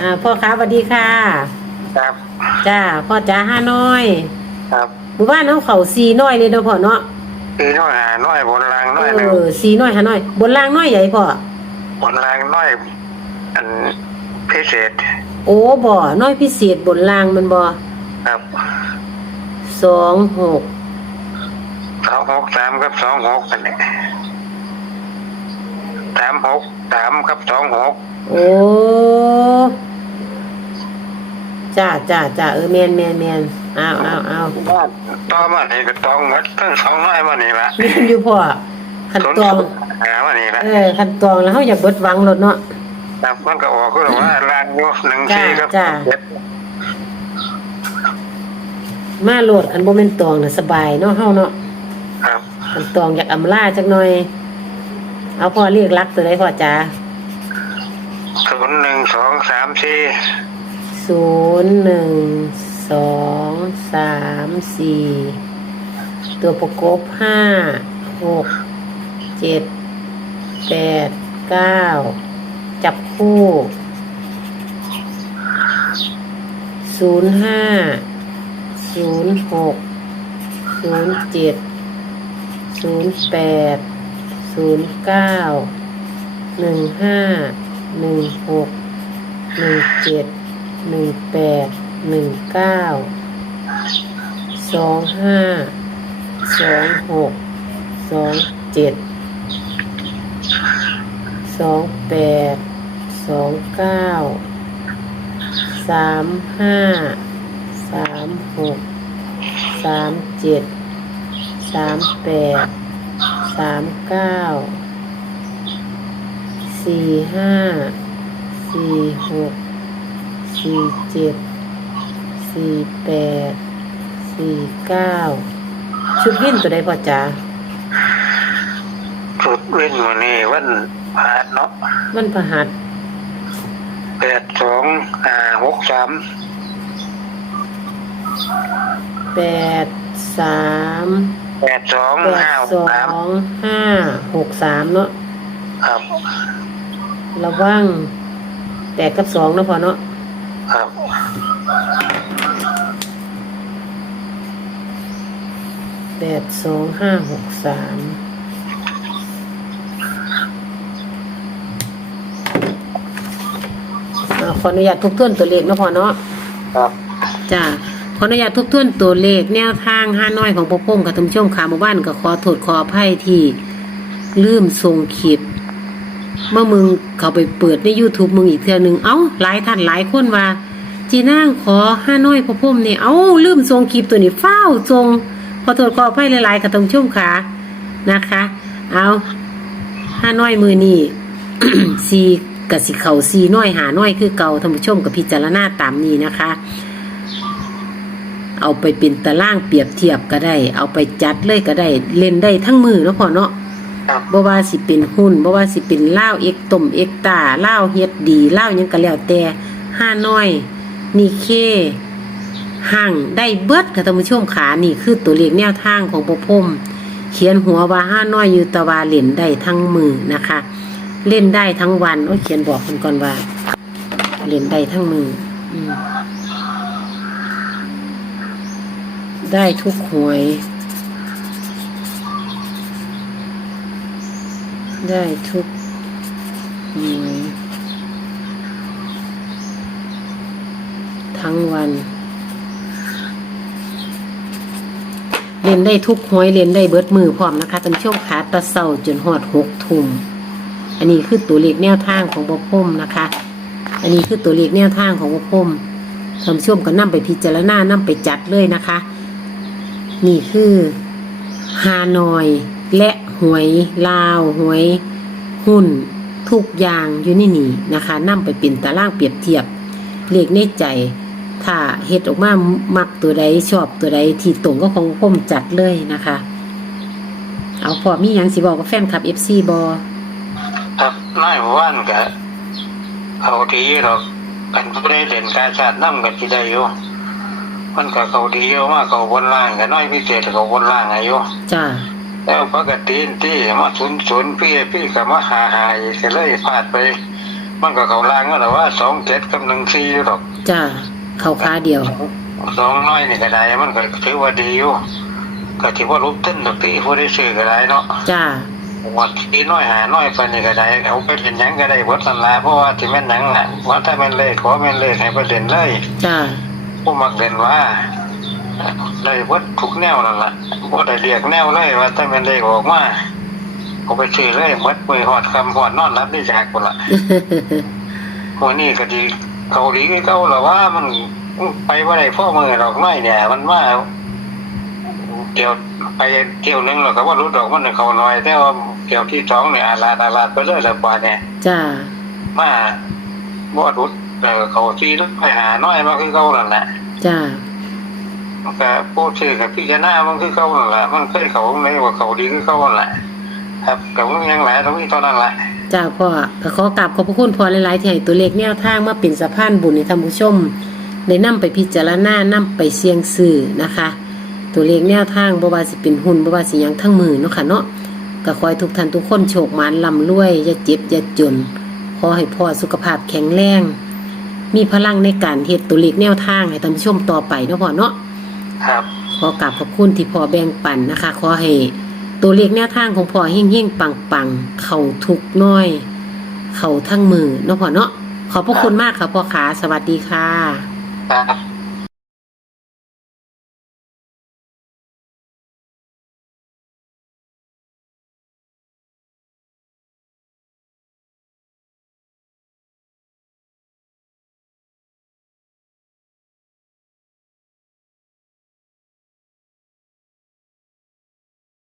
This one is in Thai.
อ่าพ่อค้าสวัสดีค่ะ ครับจ้าพ่อจ้าห้าน้อยครับหมู่บ้านเอาเขาสีน้อยเลยเนาะพ่อเนาะปีน้อยหาน้อยบนรางน้อยหเอนึ่งอสีน้อยหาน้อย บนล่างน้อยใหญ่พ่อบนรางน้อยอันพิเศษ โอ้บ่น้อยพิเศษบนล่างมันบ่ครับสองหกสองหกสามกับสองหกอันนี้สามหกสามกับสองหกโอ้ จ้าจ้าจ้าเออแมนแมนแมนอ้าวอ้าวอ้าวบ้านต่อมานี่ก็ต้องหมดทั้งสองน้อยมานี่ละแม่นอยู่พ่อคันตองหามานี่ละเออคันตองแล้วเฮาอยากเบิดหวังรถเนาะครับมันก็ออกก็แบบว่ารางอยู่หนึ่งสี่กับจ้าเจ็ดมาโหลดคันบ่แม่นตองน่ะสบายเนาะเฮาเนาะครับคันตองอยากอำลาจักหน่อย เอาพ่อเรียกรักตัวใดพ่อจ๋าศูนย์หนึ่งสองสามสี่ ศูนย์หนึ่งสองสามสี่ตัวประกบห้าหกเจ็ดแปดเก้าจับคู่ศูนย์ห้าศูนย์หกศูนย์เจ็ดศูนย์แปดศูนย์เก้าหนึ่งห้าหนึ่งหกหนึ่งเจ็ด หนึ่งแปดหนึ่งเก้าสองห้าสองหกสองเจ็ดสองแปดสองเก้าสามห้าสามหกสามเจ็ดสามแปดสามเก้าสี่ห้าสี่หก สี่เจ็ดสี่แปดสี่เก้าชุดวิ่นตัวใดพอจ๋าจุดเว้นวันนี้วันพาดเนาะมันพหัสแปดสองห้าหกสามแปดสามแปดสองแปห้าดหสกอสามงห้าหกสามเนาะครับระวังแปดกับสองเนาะพอเนาะ ครับแปดสองห้าหกสามอ่าขออนุญาตทบทวนตัวเลขเนาะพอเนาะครับจ้าขออนุญาตทบทวนตัวเลขแนวทางห้าน้อยของพ่อพงกับทุมช่วงขาหมู่บ้านก็ขอโทษขออภัยที่ลืมส่งคลิป เมื่อมึงเข้าไปเปิดใน YouTube มึงอีกเทื่อหนึ่งเอ้าหลายท่านหลายคนว่า จีนางขอห้าน้อยพ่อพงนี่เอ้าลืมส่งคลิปตัวนี้เฝ้าวส่งขอโทษขออภัยหลายๆกับทุมช่วงขานะคะ เอาห้าน้อยมือนี่สีกับสิเขาสีน้อยหาน้อยคือเก่าท่านผู้ชมกับพิจารณาตามนี้นะคะ เอาไปเป็นตารางเปรียบเทียบก็ได้ เอาไปจัดเลยก็ได้ เล่นได้ทั้งมือเนาะพ่อเนาะ บ่ว่าสิเป็นหุ้นบ่ว่าสิเป็นเหล้าเอกต้มเอกตาเหล้าเฮ็ดดีเหล้าหยังก็แล้วแต่ห้าน้อย นี่เคห่างได้เบิดค่ะท่านผู้ชมขานี่คือตัวเลขแนวทางของพระพรหมเขียนหัวว่าห้าน้อยอยู่ตะวาเล่นได้ทั้งมือนะคะ เล่นได้ทั้งวันโอ้เขียนบอกคนก่อนว่า เล่นได้ทั้งมืออืได้ทุกหวย ได้ทุกหน่วยทั้งวัน เรียนได้ทุกหวยเรียนได้เบิดมือพร้อมนะคะตั้งช่วงขาตะเศร้าจนหอดหกทุ่มอันนี้คือตัวเลขแนวทางของบพมนะคะ อันนี้คือตัวเลขแนวทางของบพมท่านผู้ชมก็นำไปพิจารณานำไปจัดเลยนะคะ นี่คือฮานอยและ หวยลาวหวย หุ้น ทุกอย่างอยู่ในนี่นะคะนำไปเป็นตารางเปรียบเทียบเลขในใจ ถ้าเฮ็ดออกมามักตัวใดชอบตัวใดที่ตรงก็ของผมจัดเลยนะคะ เอาพอมีหยังสิบอกกับแฟนคลับ FC บอครับน้อยว่านกะเขาดีหรอกกันผู้ได้เล่นการชาตินั่กันที่ได้อยู่มันก็เขาดีอยู่มากเขาบนล่างกันน้อยพิเศษเขาบนล่างอายุจ้า แล้วปกติที่มาศูนย์ศูนย์พี่พี่กับมาหาหายก็เลยพลาดไป มันก็เขาล่างก็แต่ว่าสองเจ็ดกับหนึ่งสี่หรอกจ้าเข้าค้าเดียวสองน้อยนี่ก็ได้มันก็ถือว่าดีอยู่ก็ถือว่ารูปเต้นตัวที่ผู้ได้ซื้อก็ได้เนาะจ้าวันที่น้อยหาน้อยไปนี่ก็ได้เอาไปเล่นหยังก็ได้บทสันลาเพราะว่าที่แม่นหนังน่ะว่าถ้าแม่นเลขขอแม่นเลขให้ไปเล่นเลยจ้าผู้มักเล่นว่า ได้บททุกแนวนั่นล่ะบ่ได้เรียกแนวเลยว่าถ้าแม่นเลขออกมาเอาไปซื้อเลยหมดมือหอดคำหอดนอนรับได้จากคนละวันนี้ก็ดีเกาหลีก็เก่าหรอว่ามันไปว่าไรพ่อมือดอกไม้เนี่ยมันว่าเกี่ยวไปเกี่ยวหนึงหรอกก็ว่ารู้ดอกมันเขาน้อย แต่ว่าเกี่ยวที่สองเนี่ยอาลาดอาลาดไปเลยละกว่าเนี่ยจ้ามาบ่รุดเออเขาที่ไปหาน้อยมาคือเก่านั่นแหละจ้า มันก็พูดชื่อกับพี่จาน้ามันคือเก่าแหละมันเคยเขาในว่าเขาดีคือเก่าแหละครับแต่ว่ายังหลายตรงนี้เท่านั้นแหละจ้าพ่อก็ขอกราบขอบพระคุณพ่อหลายๆที่ให้ตัวเลขแนวทางมาเป็นสะพานบุญให้ท่านผู้ชมได้นำไปพิจารณานำไปเสี่ยงซื้อนะคะ ตัวเลขแนวทางบ่ว่าสิเป็นหุ้นบ่ว่าสิยังทั้งมือเนาะค่ะเนาะก็ขอให้ทุกท่านทุกคนโชคมานร่ำรวยอย่าเจ็บอย่าจน ขอให้พ่อสุขภาพแข็งแรง มีพลังในการเฮ็ดตัวเลขแนวทางให้ท่านผู้ชมต่อไปเนาะพ่อเนาะ ครับ ขอกราบขอบคุณที่พ่อแบ่งปันนะคะ ขอให้ตัวเลขแนวทางของพ่อเฮงๆปังๆเข่าทุกน้อย เข่าทั้งมือเนาะพ่อเนาะขอบพระคุณมากค่ะพ่อขาสวัสดีค่ะ ครับ